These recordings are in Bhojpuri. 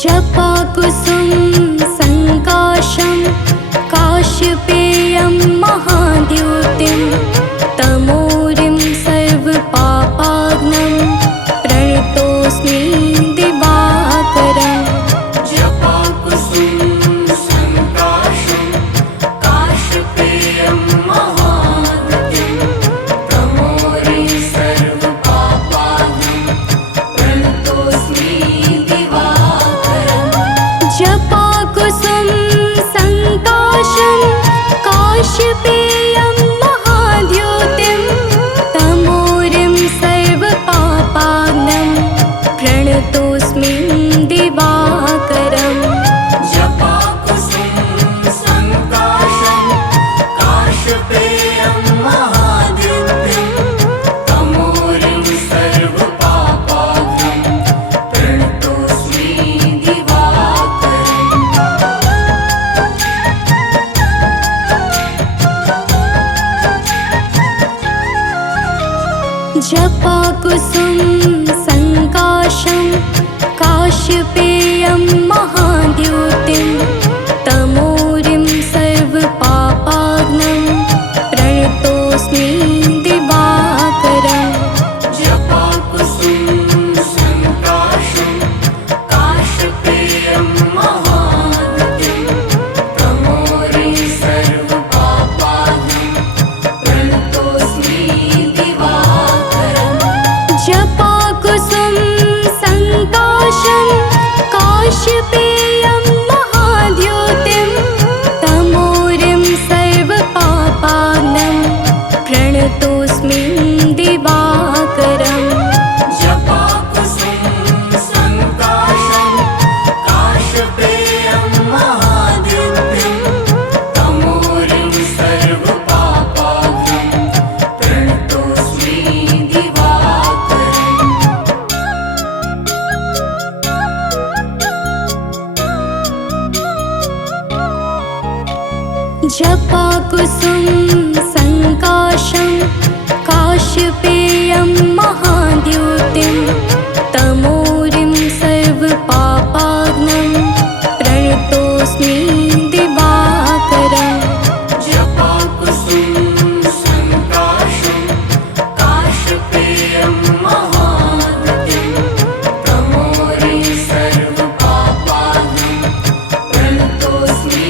जपाकुसुम संकाशं काश्यपेयं महाद्युतिं तमोरिं सर्वपापाग्नं प्रणतोऽस्मि दिवाकरम्। जपाकुसुम संकाशं काश्यपेयं महाद्युतिं तमोरिं सर्वपापाग्नं प्रणतोऽस्मि दिवाकरम्। जपाकुसुम संकाशं काश्यपेयं महाद्युतिं तमोरिं सर्वपापाग्नं प्रणतोऽस्मि दिवाकरम्। जपाकुसुम संकाशं काश्यपेयं महाद्युतिं तमोरिं सर्वपापाग्नं प्रणतोऽस्मि दिवाकरम्। जपाकुसुम संकाशं काश्यपेयं महाद्युतिं तमोरिं सर्वपापाग्नं प्रणतोऽस्मि दिवाकरम्। जपाकुसुम संकाशं काश्यपेयं महाद्युतिं तमोरिं सर्वपापाग्नं प्रणतोऽस्मि दिवाकरम्। जपाकुसुम संकाशं काश्यपेयं महाद्युतिं तमोरिं सर्वपापाग्नं प्रणतोऽस्मि दिवाकरम्। जपाकुसुम संकाशं काश्यपेयं महाद्युतिं तमोरिं सर्वपापाग्नं प्रणतोऽस्मि दिवाकरम्। जपाकुसुम संकाशं काश्यपेयं महाद्युतिं तमोरिं सर्वपापाग्नं प्रणतोऽस्मि दिवाकरम्। जपाकुसुम संकाशं काश्यपेयं महाद्युतिं तमोरिं सर्वपापाग्नं प्रणतोऽस्मि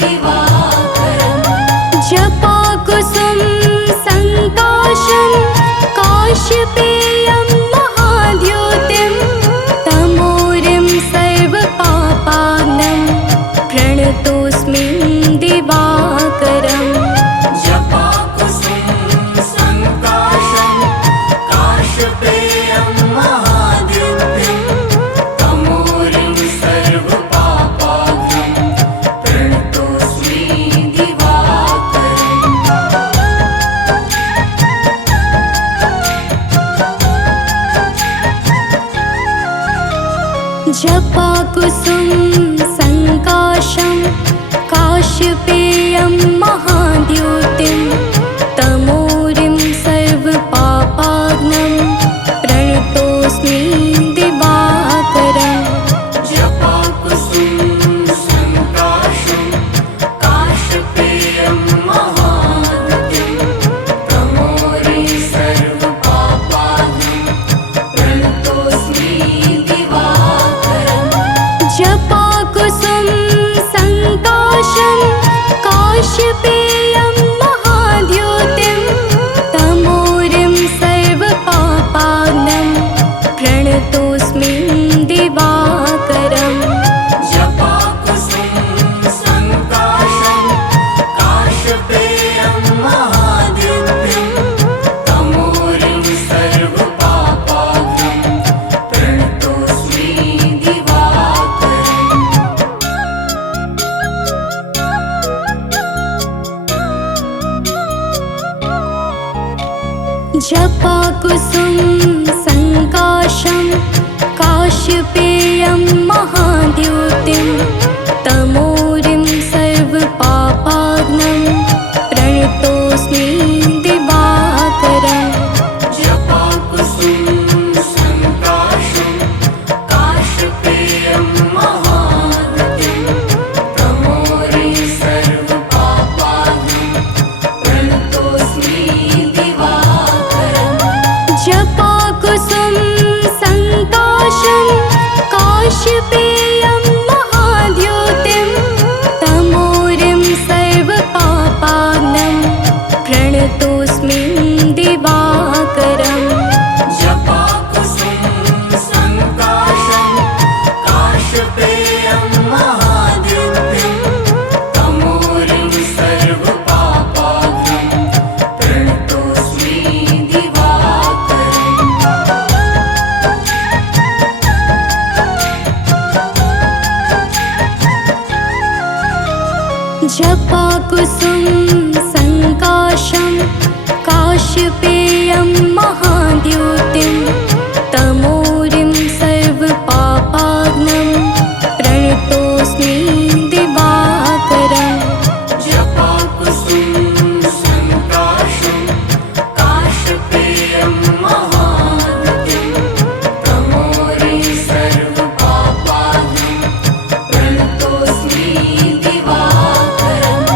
दिवाकरम्। जपाकुसुम संकाशं काश्यपेयं महाद्युतिं तमोरिं सर्वपापाग्नं प्रणतोऽस्मि दिवाकरम्। जपाकुसुम संकाशं काश्यपेयं महाद्युतिं तमोरिं सर्वपापाग्नं प्रणतोऽस्मि दिवाकरम्। जपाकुसुम संकाशं काश्यपेयं महाद्युतिं तमोरिं सर्वपापाग्नं प्रणतोऽस्मि दिवाकरम्। जपाकुसुम संकाशं काश्यपेयं महाद्युतिं तमोरिं सर्वपापाग्नं प्रणतोऽस्मि दिवाकरम्। जपाकुसुम संकाशं काश्यपेयं महाद्युतिं तमोरिं सर्वपापाग्नं प्रणतोऽस्मि दिवाकरम्। जपाकुसुम संकाशं काश्यपेयं महाद्युतिं तमोरिं सर्वपापाग्नं प्रणतोऽस्मि दिवाकरम्। जपाकुसुम संकाशं काश्यपेयं महाद्युतिं तमोरिं सर्वपापाग्नं प्रणतोऽस्मि दिवाकरम्। जपाकुसुम संकाशं काश्यपेयं जपाकुसुम संकाशं काशपेयं महाद्युतिं तमोरिं सर्वपापानं प्रणतोऽस्मि दिवाकरम्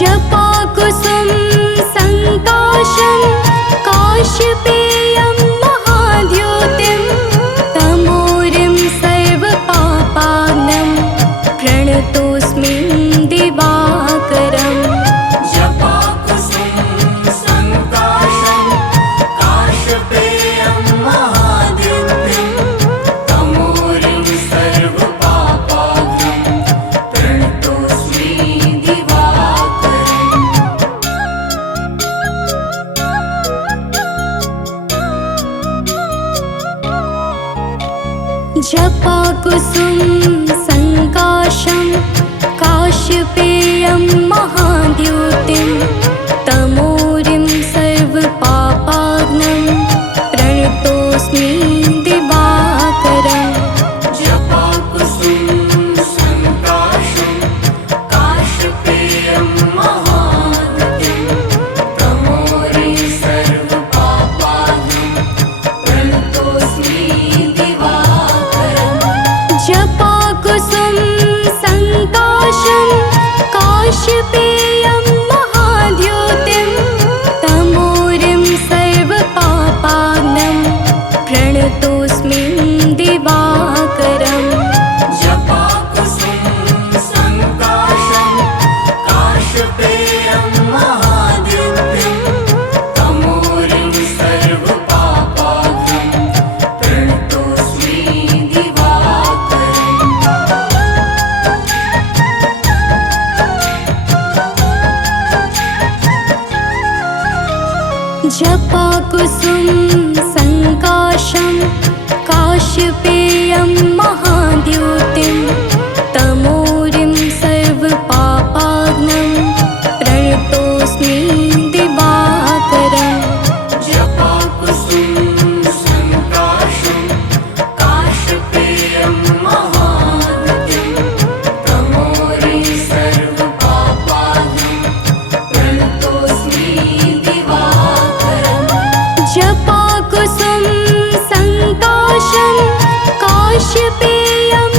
जपाकुसुम संकाशं काशपेयं महाद्युतिं तमोरिं सर्वपापानं प्रणतोऽस्मि दिवाकरम् जपाकुसुम संकाशं काशपेयं महाद्युतिं तमोरिं सर्वपापानं प्रणतोऽस्मि दिवाकरम् जपाकुसुम संकाशं काशपेयं महाद्युतिं तमोरिं सर्वपापाग्नं प्रणतोऽस्मि दिवाकरम् जपाकुसुम संकाशं काशपेयं महाद्युतिं तमोरिं सर्वपापानं प्रणतोऽस्मि दिवाकरम् जपाकुसुम संकाशं काशपेयं महाद्युतिं तमोरिं सर्वपापाग्नं प्रणतोऽस्मि दिवाकरम् जपाकुसुम संकाशं काशपेयं महाद्युतिं तमोरिं सर्वपापानं प्रणतोऽस्मि दिवाकरम् जपाकुसुम संकाशं काशपेयं महाद्युतिं तमोरिं सर्वपापाग्नं प्रणतोऽस्मि दिवाकरम् जपाकुसुम संकाशं काशपेयं महाद्युतिं तमोरिं सर्वपापानं प्रणतोऽस्मि दिवाकरम् जपाकुसुम संकाशं काशपेयं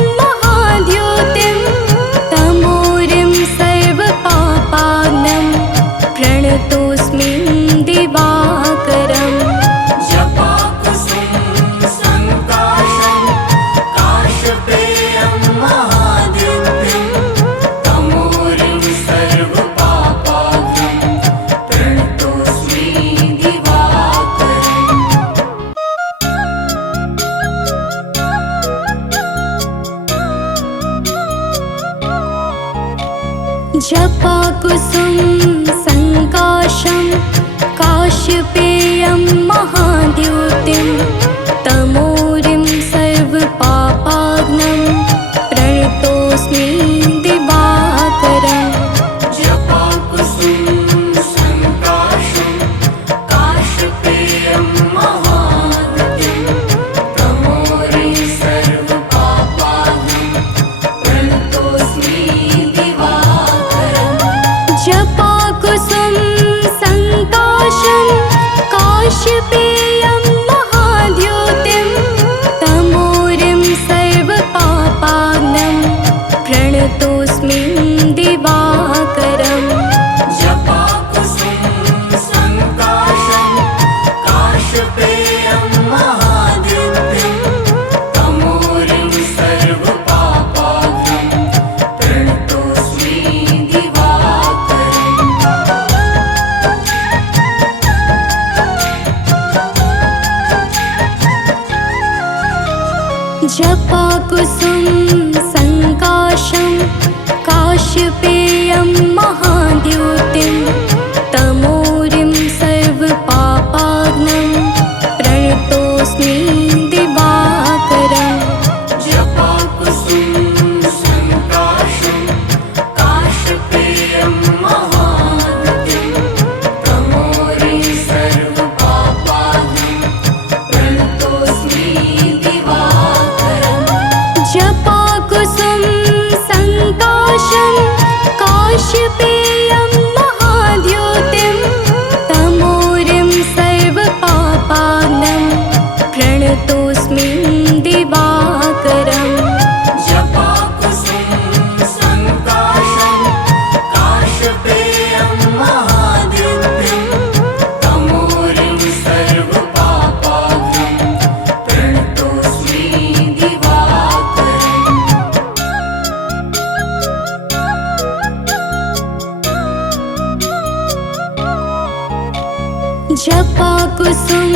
जपाकुसुम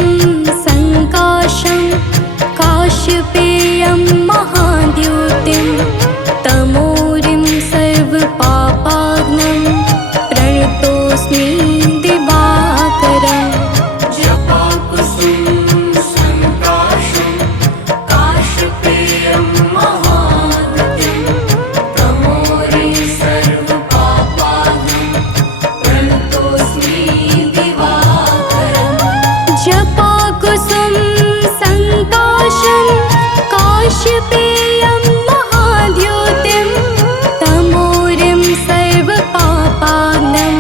संकाशं काश्यपेयं महाद्युतिं तमोरिं सर्वपापाग्नं प्रणतोऽस्मि दिवाकरम् जपाकुसुम संकाशं काश्यपेयं महाद्युतिं तमोरिं सर्वपापाग्नं प्रणतोऽस्मि दिवाकरम् जपाकुसुम संकाशं काश्यपेयं महाद्युतिं तमोरिं सर्वपापाग्नं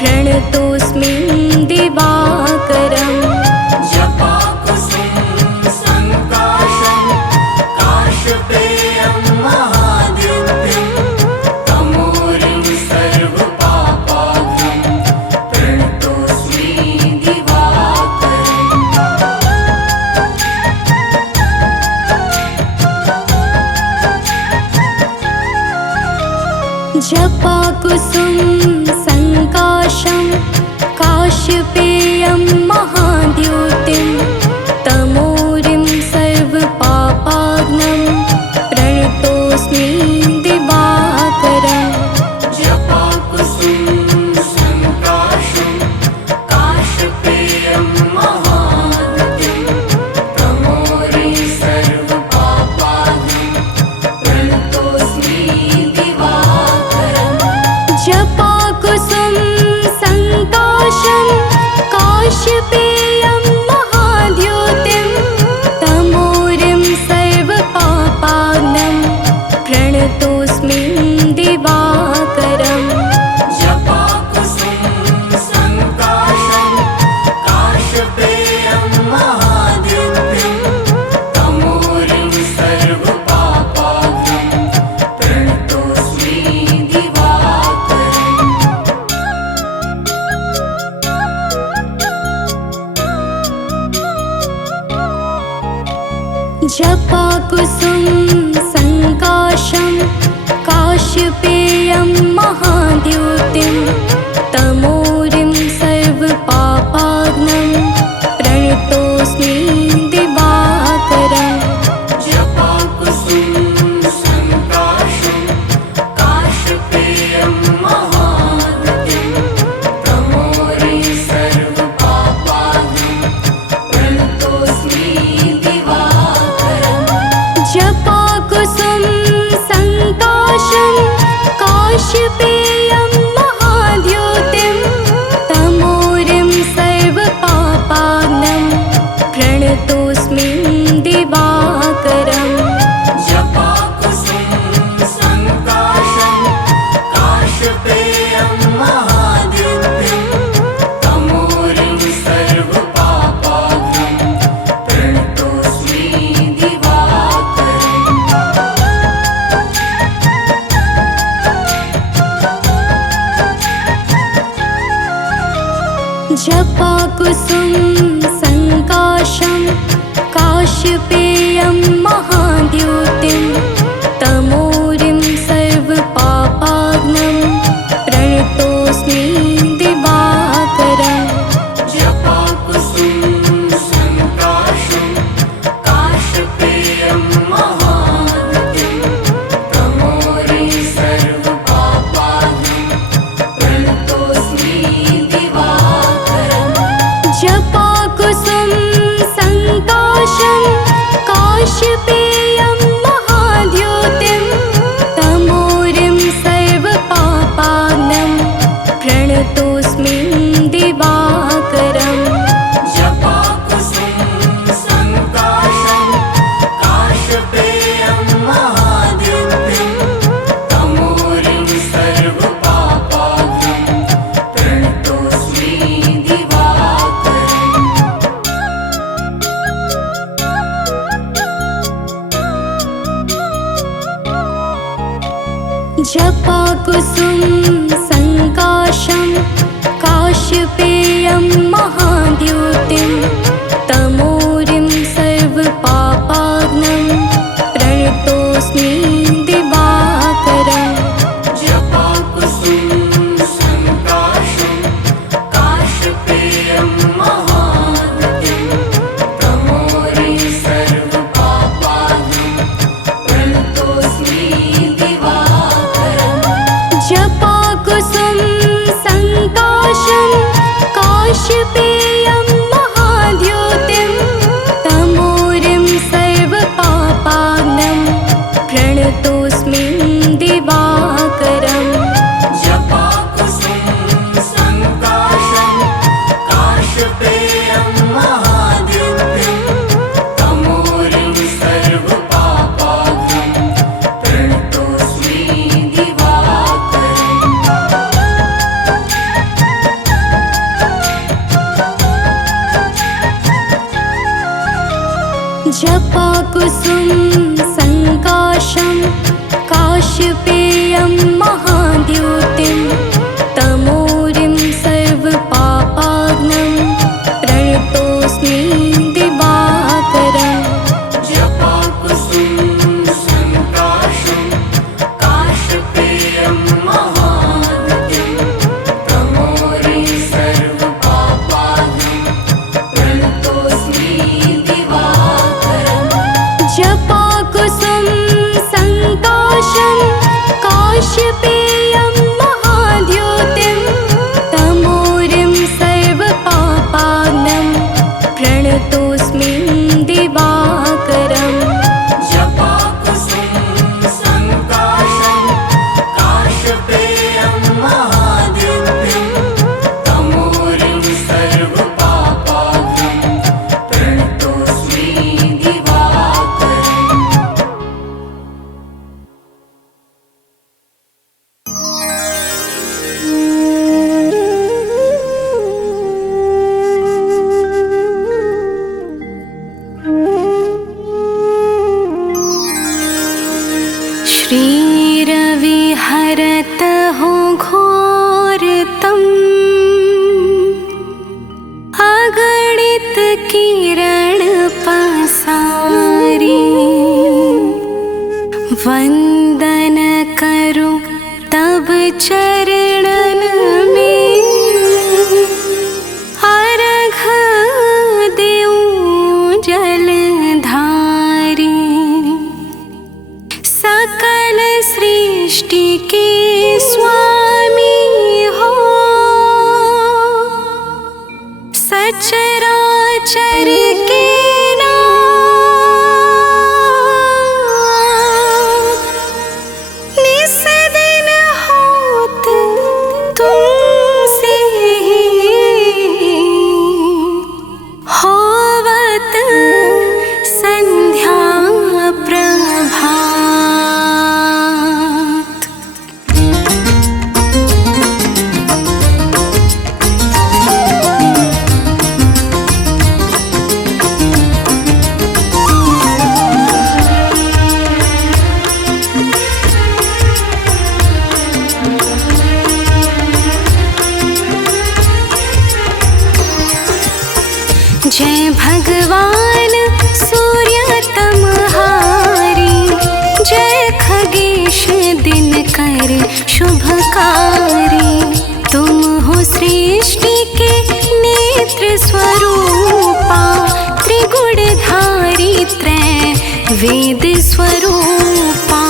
प्रणतोऽस्मि दिवाकरम् जपाकुसुम संकाशं काश्यपेयं महाद्युतिं तमोरिं सर्वपापाग्नं प्रणतोऽस्मि दिवाकरम् जपाकुसुम संकाशं काश्यपेयं महाद्युतिं तमोरिं सर्वपापाग्नं प्रणतोऽस्मि दिवाकरम् जपाकुसुम संकाशं काश्यपेयं महाद्युतिं तमोरिं सर्वपापाग्नं प्रणतोऽस्मि दिवाकरम् जपाकुसुम संकाशं काश्यपेयं महाद्युतिं तमोरिं सर्वपापाग्नं प्रणतोऽस्मि दिवाकरम् जपाकुसुम संकाशं काश्यपेयं महाद्युतिं तमोरिं सर्वपापाग्नं प्रणतोऽस्मि दिवाकरम् जपाकुसुम संकाशं काश्यपेयं महाद्युतिं तमोरिं सर्वपापाग्नं प्रणतोऽस्मि दिवाकरम् जपाकुसुम संकाशं काश्यपेयं महाद्युतिं तमोरिं सर्वपापाग्नं प्रणतोऽस्मि दिवाकरम् जपाकुसुम संकाशं काश्यपेयं महाद्युतिं तमोरिं सर्वपापाग्नं प्रणतोऽस्मि दिवाकरम् जपाकुसुम संकाशं काश्यपेयं महाद्युतिं तमोरिं सर्वपापाग्नं प्रणतोऽस्मि दिवाकरम् जपाकुसुम संकाशं काश्यपेयं महाद्युतिं तमोरिं सर्वपापाग्नं प्रणतोऽस्मि दिवाकरम् जपाकुसुम संकाशं काश्यपेयं महाद्युतिं तमोरिं सर्वपापाग्नं प्रणतोऽस्मि दिवाकरम् जपाकुसुम संकाशं काश्यपेयं काश्यपेयं महाद्युतिं तमोरिं सर्वपापाग्नं प्रणतोऽस्मि दिवाकरम् जपाकुसुम संकाशं काश्यपेयं महाद्युतिं तमोरिं सर्वपापाग्नं प्रणतोऽस्मि दिवाकरम् जपाकुसुम संकाशं काश्यपेयं महाद्युतिं तमोरिं सर्वपापाग्नं प्रणतोऽस्मि दिवाकरम् जपाकुसुम संकाशं काश्यपेयं महाद्युतिं तमोरिं सर्वपापाग्नं प्रणतोऽस्मि दिवाकरम् श्रीरविहरत हो घोरतम् अगणित किरण पसारी वंदन करो तब चरणन में अर्घ देऊं जलधारी सकल सृष्टि के स्वामी हो सचराचर के नाथ निस दिन होत तुमसे होवत संध्या प्रभात। जय भगवान सूर्य तमहारी जय खगेश दिनकर शुभकारी तुम हो सृष्टि के नेत्र स्वरूपा त्रिगुणधारी त्रय वेद स्वरूपा।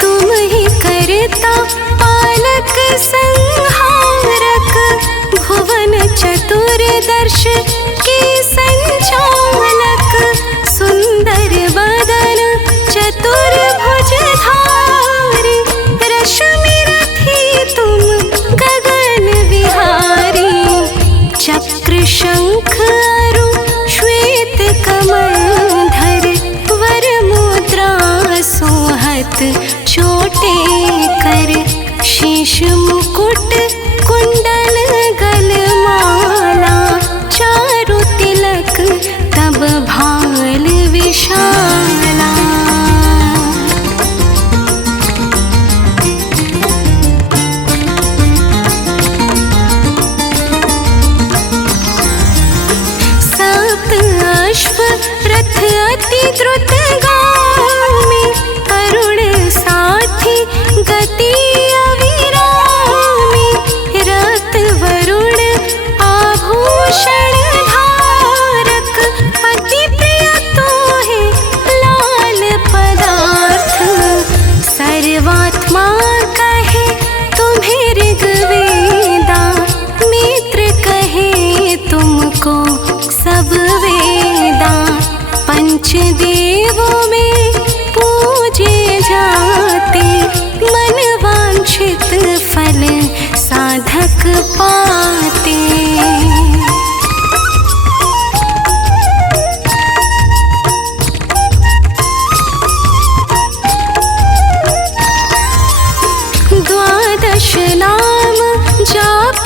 तुम ही करता पालक संहारक भुवन चतुर्दश के संचालक सुंदर बदन चतुर्भुजधारी रश्मि रथी तुम गगन विहारी चक्र शंख अरु श्वेत कमलधर वर मुद्रा सोहत चोटे कर शीश मुकुट कुंडल गलमाला चारु तिलक तब भाल विशाला। सप्त अश्व रथ अति द्रुत गामी अरुण साथी गति अविरामी रत वरुण आभूषण धारक अति प्रिय तो है लाल पदार्थ सर्वात्मा कहे तुम्हें ऋग्वेदा मित्र कहे तुमको सब वेदा पंचदेवों में पूजे जाते मन वांछित फल साधक पाते। द्वादश नाम जाप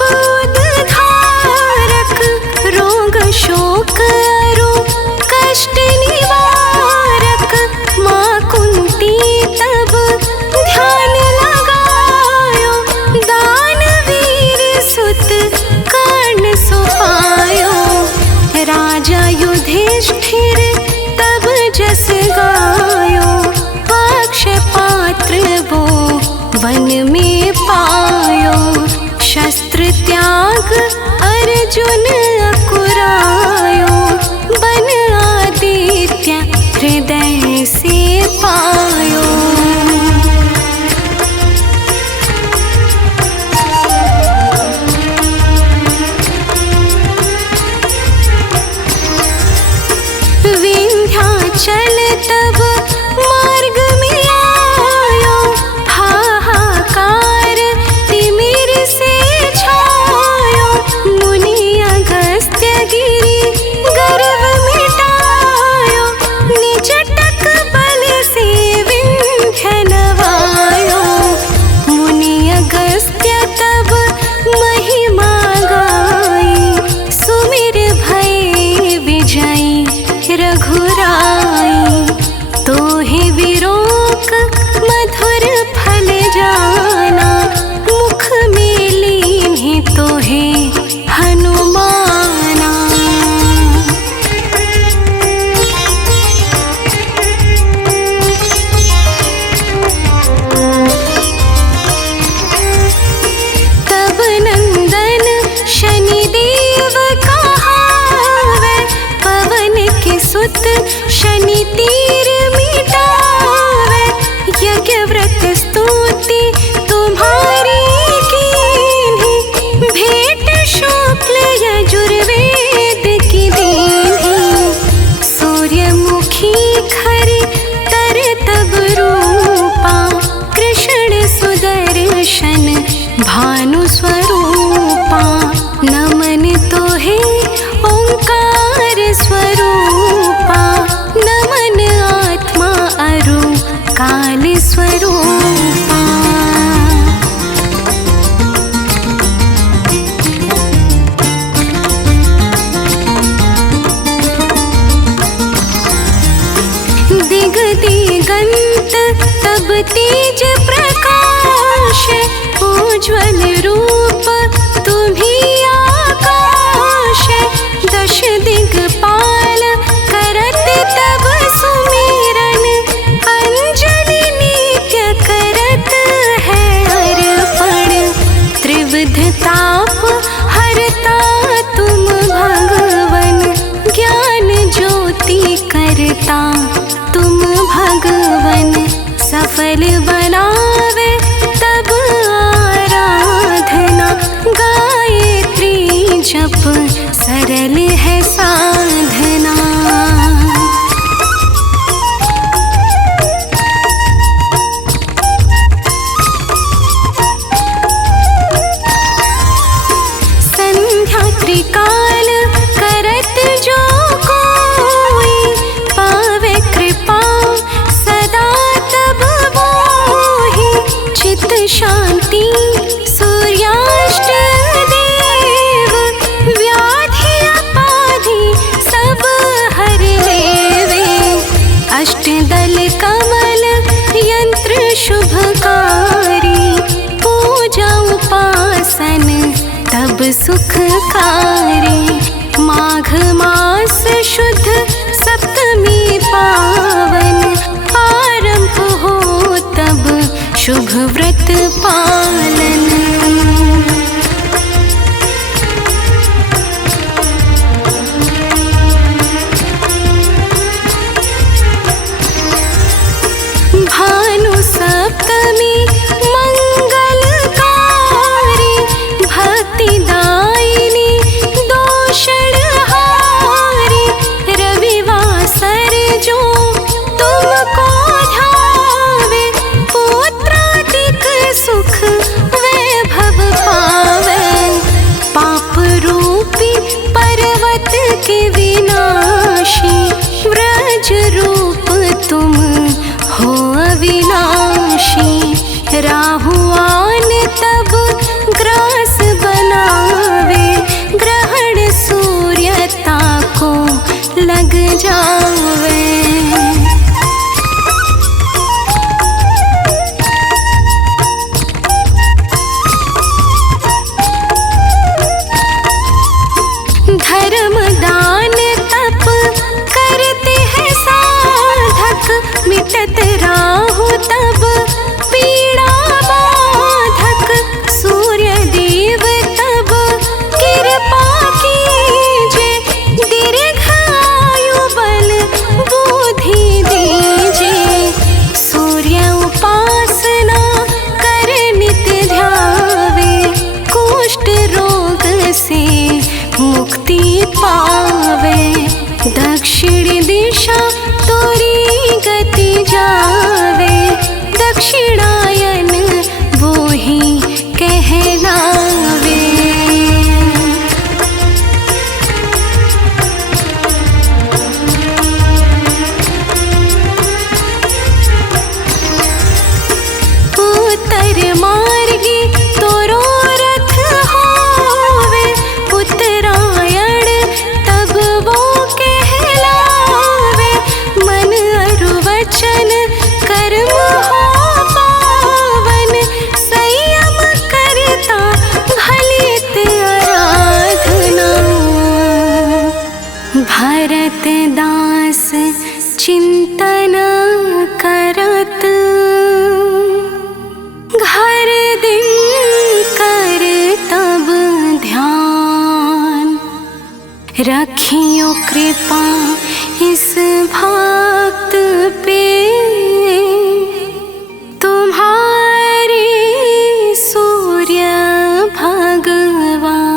वन में पायो। शस्त्र त्याग अर्जुन अकुरायो, बन आदित्य हृदय से पायो। विंध्याचल तब मार्ग में आयो, हाहाकार तिमिर से छायो। मुनि अगस्त्य गिरि गर्व मिटायो, निजटक बल से विंध्य नवायो। मुनि अगस्त्य तब महिमा गाई, सुमिर भय विजयी रघुराई। तोहि विरोक मधुर फल जाना, मुख में लीन्हि तोहे हनुमाना। तब नंदन शनिदेव कहावै, पवन के सुत शनि तीर मिटावै। यज्ञ व्रत स्तुति तुम्हारी कीन्ही, भेंट शुक्ल यजुर्वेद की दीन्ही। सूर्यमुखी खरि तर तब रूपा, कृष्ण सुदर्शन भानु स्वरूपा। नमन तोहे ओंकार स्वरूपा, नमन आत्मा अरु काल स्वरूपा। दिग दिगंत तब तेज प्रकाश, उज्ज्वल रूप तुम्ही आकाश। दश दिग्पाल करत तब सुमिरन, अंजलि नित्य करत है अर्पण। त्रिविध ताप हरता तुम भगवन, ज्ञान ज्योति करता तुम भगवन। सफल बनावे तब आराधना, गायत्री जप सरल है साधना। संध्या त्रिकाल करत जो कोई, पावे कृपा सदा तब मोहि। चित शांति सूर्याष्ट देव, व्याधि अपाधि सब हर लेवे। अष्टदल कमल यंत्र शुभकारी, पूजा उपासन तब सुखकारी। माघ मास शुद्ध सप्तमी पावन, आरंभ हो तब शुभ व्रत पालन। भानु सप्तमी मंगलकारी, भक्तिदायिनी दोषणहारी। रविवासर जो तुमको ध्यावे, पुत्रादिक सुख वैभव पावे। पाप रूपी पर्वत के विनाशी, व्रज रूप तुम हो अविनाशी। राहुआन तब ग्रास बनावे, ग्रहण सूर्यता को लग जावे। धर्म दान तप करते हैं साधक, मिटत राहु तब पीड़ा। चिंतन करत घर दिन कर तब ध्यान, रखियो कृपा इस भक्त पे तुम्हारी सूर्य भगवान।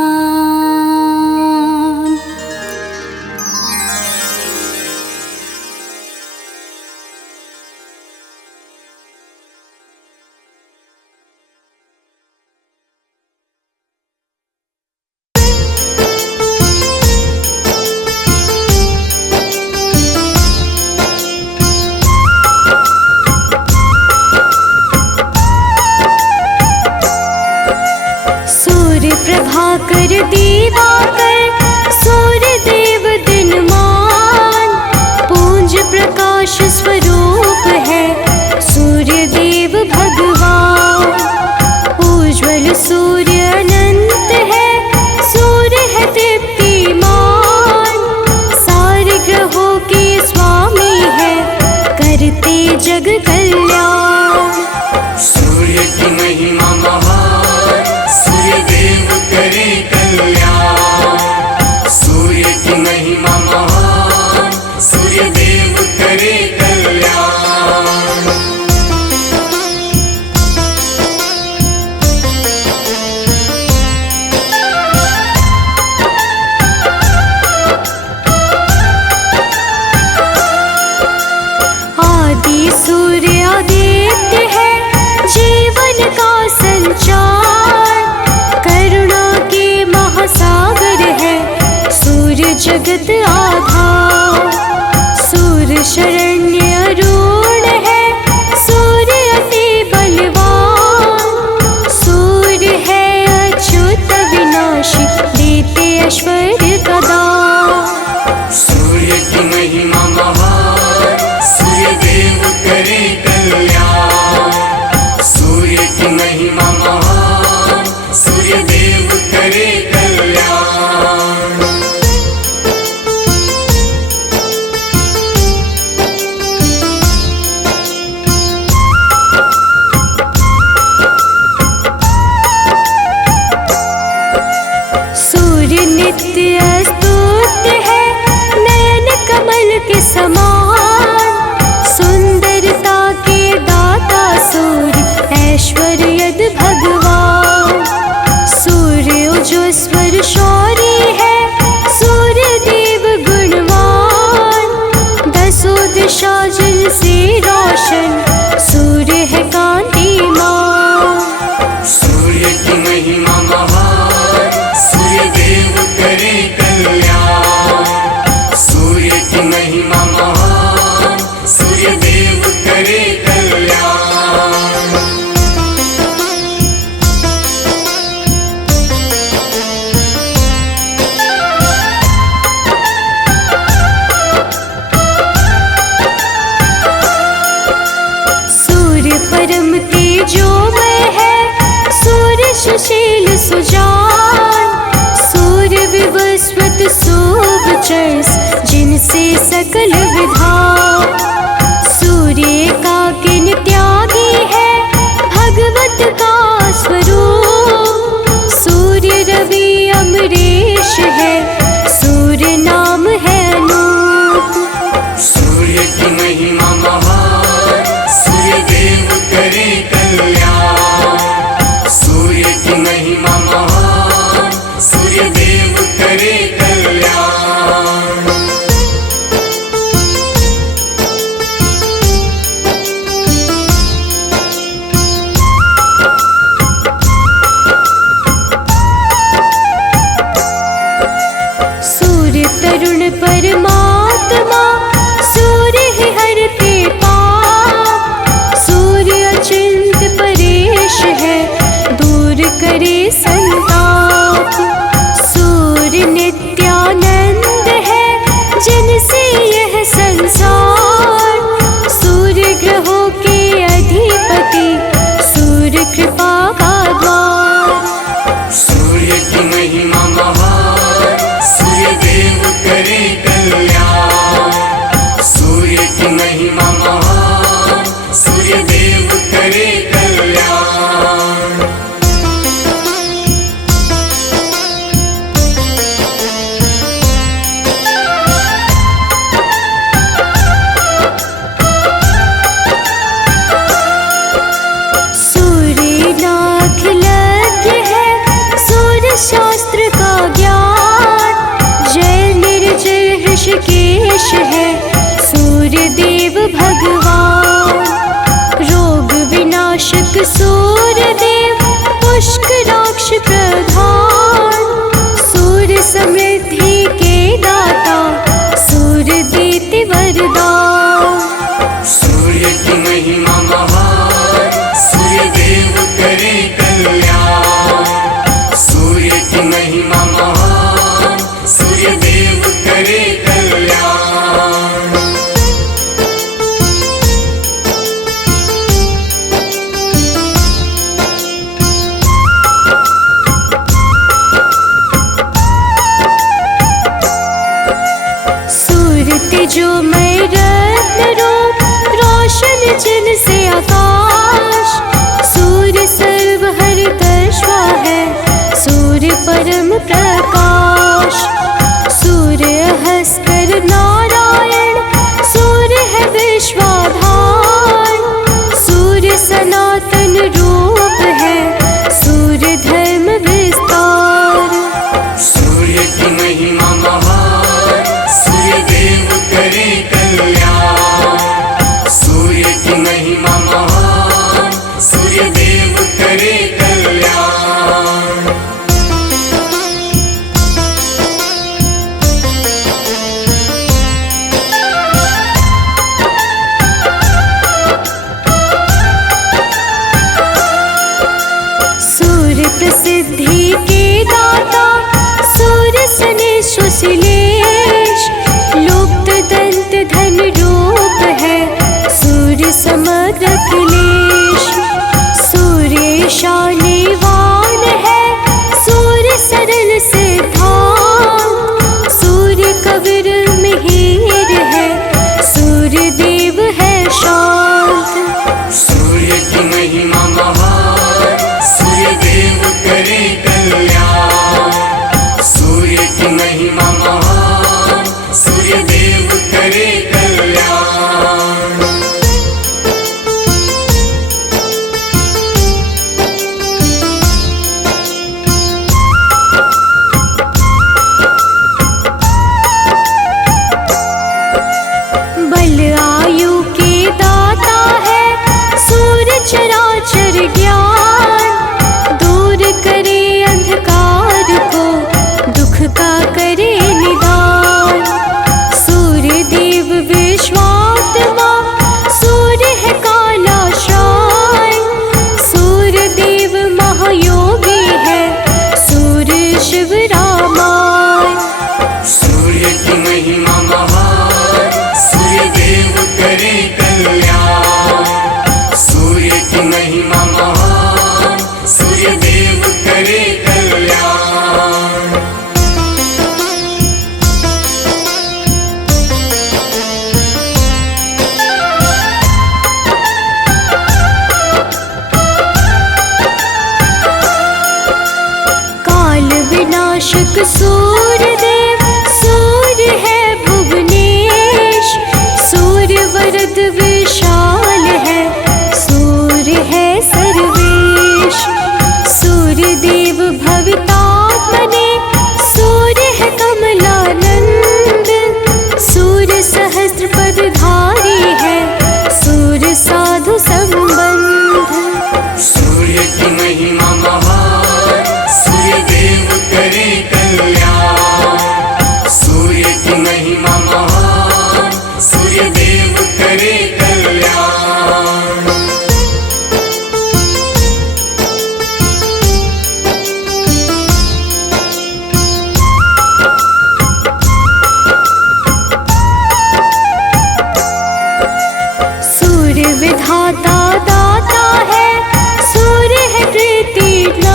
प्रभाकर दिवाकर सूर्य देव दिनमान, पूंज प्रकाश स्वरूप है सूर्य देव भगवान। उज्ज्वल सूर्य अनंत है, सूर्य है दीप्तिमान, सारे ग्रहों के स्वामी है करते जग कल्याण। सूर्य की महिमा महान, सूर्य देव करे कल्याण। सूर्य की महिमा महान, सूर्य देव करे कल्याण। आदि सूर्य आदित्य है जीवन का संचार, करुणा के महासागर है सूर्य जगत आधार। सूर्य शरण्य अरुण है, सूर्य अति बलवान, सूर्य है अच्युत विनाशी देते ऐश्वर्य का दान। सूर्य की महिमा महान, सूर्य देव करे कल्याण। सूर्य की महिमा महान, सूर्य देव करे कल्याण। सूर्य नित्य स्तुत्य है नयन कमल के समान, सुंदरता के दाता सूर्य ऐश्वर्यद भगवान। सूर्य ओजस्वर शौर्य है सूर्य देव गुणवान, दसों दिशा जल से रोशन सूर्य है कांतिमान। सूर्य की महिमा महान, सूर्य देव करे कल्याण। सूर्य की महिमा महान, सूर्य देव करे कल्याण। सूर्य परम तेजोमय है, सूर्य सुशील सुजान, सूर्य विवस्वत शोभचर्स जिनसे सकल विधान। सूर्य एकाकिन त्यागी है भगवत का स्वरूप, सूर्य रवि अमरीश है सूर्य नाम है अनूप। सूर्य की महिमा महान, सूर्य देव करे कल्याण। सूर्य की महिमा महान, सूर्य देव करे कल्याण। लोक सूर्य देव सूर्य है भुवनेश, सूर्य वरद विशाल है, सूर्य है सर्वेश। सूर्य देव भवितात्मने, सूर्य है कमलानंद, सूर्य सहस्त्र पदधारी है, सूर्य साधु संबंध। सूर्य की महिमा महान, सूर्य देव करे कल्याण। सूर्य की महिमा महान, सूर्य देव करे कल्याण। सूर्य विधाता दाता है, सूर्य है प्रीतिनाम,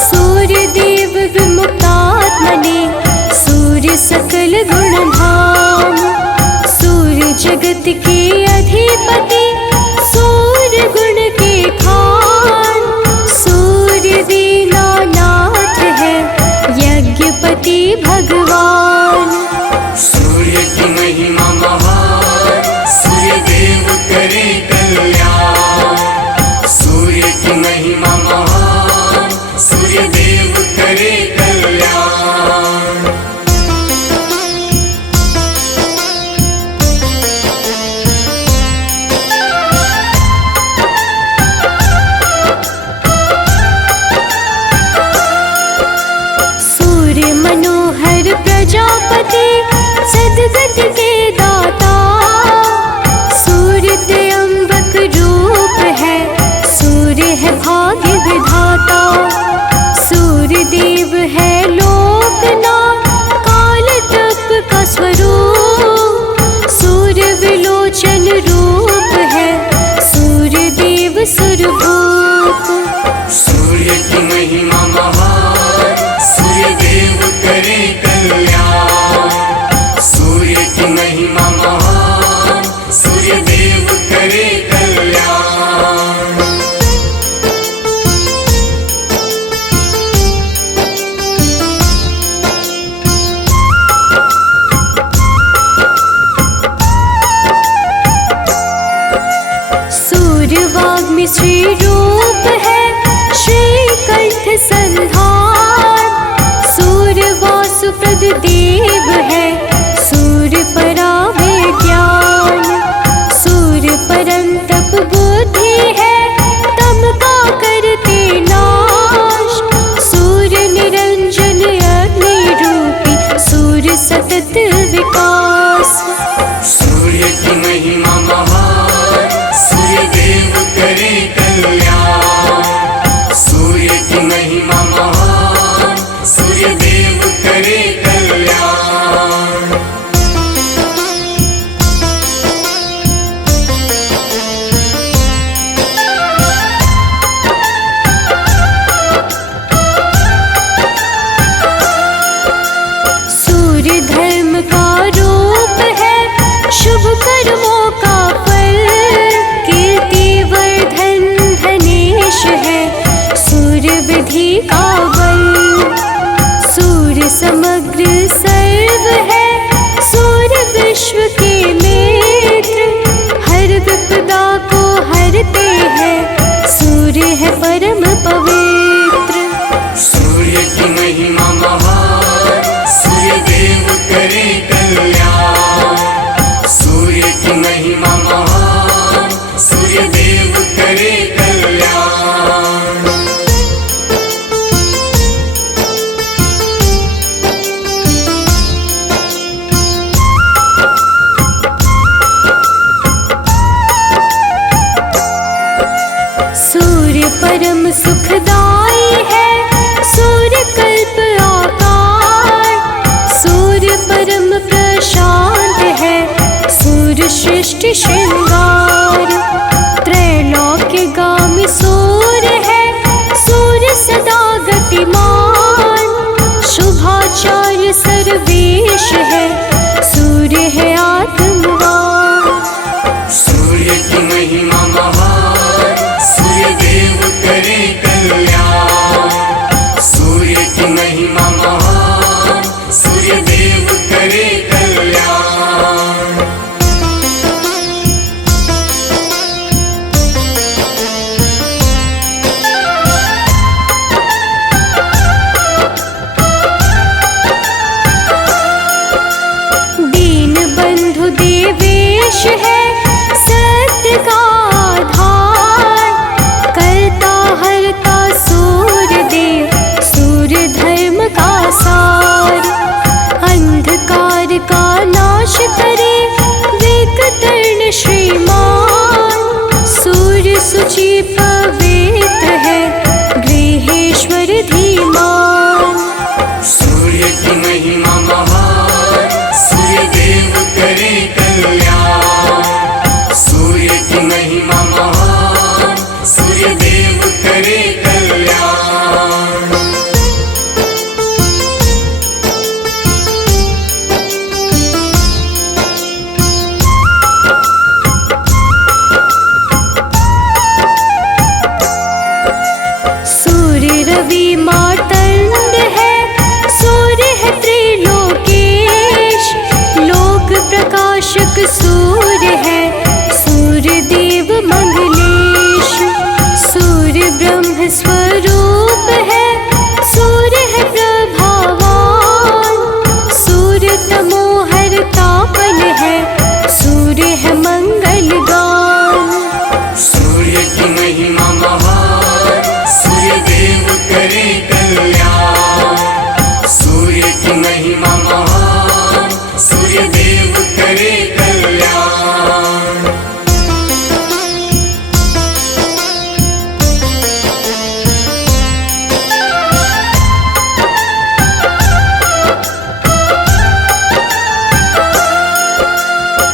सूर्य देव विमुक्तात्मने, सूर्य सकल गुणधाम। सूर्य जगत के अधिपति, सूर्य गुण के खान, सूर्य दीनानाथ है, यज्ञपति भगवान। सूर्य की महिमा महान, सूर्य देव करे कल्याण। सूर्य की महिमा महान, सूर्य देव करे कल्याण। सूर्य मनोहर प्रजापति, सद्गति के दाता, सूर्य त्र्यंबक रूप है, सूर्य है भाग्य विधाता। सूर्य देव है लोकनाथ, काल तप का स्वरूप, सूर्य विलोचन रूप है, सूर्य देव सुरभूप। सूर्य की महिमा महान, सूर्य देव करे कल्याण। सूर्य की महिमा महान, सूर्य देव करे कल्याण। सूर्य वाग्मी श्री रूप है, श्रीकंठ संधान, सूर्य वासुप्रद देव है, सूर्य परावे ज्ञान। सूर्य परम तप बुद्धि है, तम का करते नाश, सूर्य निरंजन अग्नि रूपी, सूर्य सतत विकास। सूर्य की महिमा महान, सूर्य देव करे कल्याण। सूर्य की महिमा महान, सूर्य देव करे कल्याण। सूर्य धर्म का रूप है, शुभ कर्मों का फल, कीर्ति वर्धन धनेश है, सूर्य विधि का बल। सूर्य समग्र सर्व है, सूर्य विश्व के मित्र, हर विपदा को हरते हैं, सूर्य है परम पवित्र। सूर्य की महिमा महान, सूर्य देव करे कल्याण। सूर्य की महिमा महान, सूर्य देव करे कल्याण। सूर्य परम सुखदाई है, सूर्य कल्प आकार, सूर्य परम प्रशांत है, सूर्य सृष्टि श्रृंगार। त्रैलोक्यगामी सूर्य है, सूर्य सदा गतिमान, शुभाचार्य सर्वेश है, सूर्य है आत्मवान। सूर्य की महिमा महान, सूर्य देव करे कल्याण। सूर्य की महिमा सूर्य है सूर्य देव मंगलेश। सूर्य ब्रह्म स्वरूप है सूर्य है प्रभावान। सूर्य तमोहर तापन है सूर्य है मंगलगान। सूर्य की महिमा महान, सूर्य देव करे कल्याण। सूर्य की महिमा महान, सूर्य देव करे कल्याण।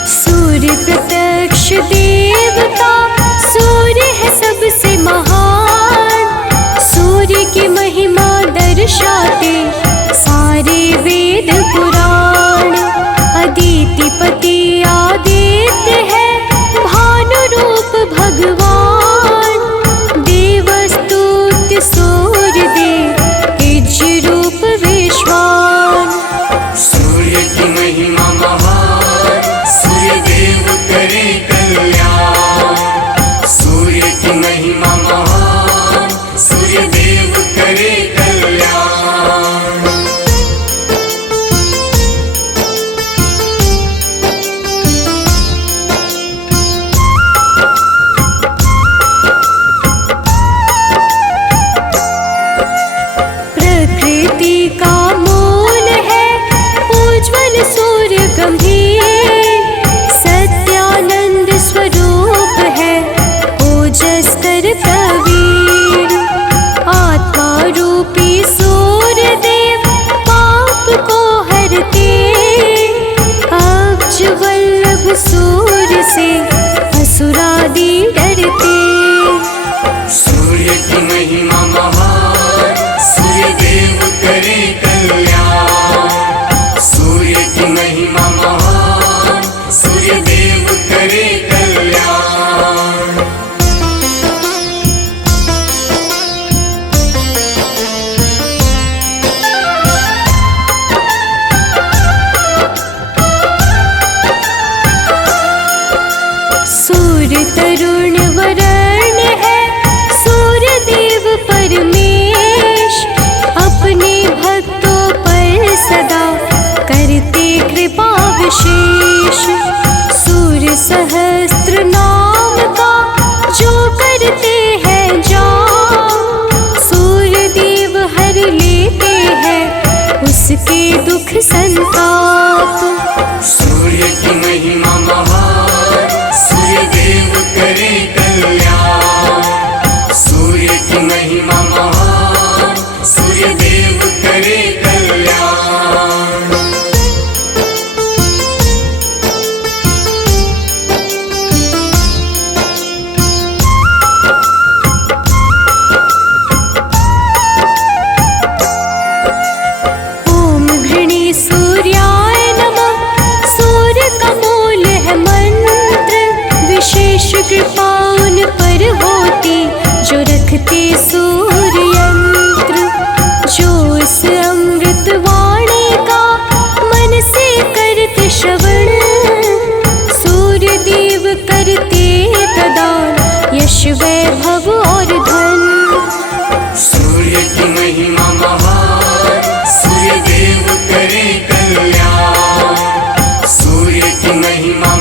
सूर्य प्रत्यक्ष देवता सूर्य है सबसे महान। सूर्य की महिमा दर्शाते सारे वेद पुराण। अदितिपति आदित्य है भानु रूप भगवान। देवस्तुत्य सूर्य देव तेज रूप विश्वान। सूर्य की महिमा महान, सूर्य देव करे कल्याण। सूर्य की महिमा महान, सूर्य देव करे कल्याण। प्रकृति का मूल है उज्ज्वल सूर्य गंभीर। सत्यानंद स्वरूप है ओजस्कर प्रवीर। आत्मा रूपी सूर्य देव पाप को हरते। अब्ज वल्लभ सूर्य से असुरादि डरते। सूर्य की महिमा महान, सूर्य देव करे कल्याण। सूर्य की महिमा महान, सूर्य देव करे कल्याण। सूर्य तरुण वरण है सूर्य देव परमेश। अपने भक्तों पर सदा करते कृपा विशेष। सूर्य सहस्त्र नाम का जो करते हैं जाप। सूर्य देव हर लेते हैं उसके दुख संताप। सूर्य की महिमा महान, सूर्य देव करे कल्याण। सूर्य की महिमा महान, सूर्य देव करे कल्याण। ओम घृणी सूर्याय नमः। सूर्य का मूल है मंत्र। विशेष कृपा उन पर होती जो रखते सूर्य यंत्र। जो इस अमृत वाणी का मन से करते श्रवण। सूर्य देव करते प्रदान यश वैभव और धन। सूर्य की महिमा महान, सूर्य देव करे कल्याण। सूर्य की महिमा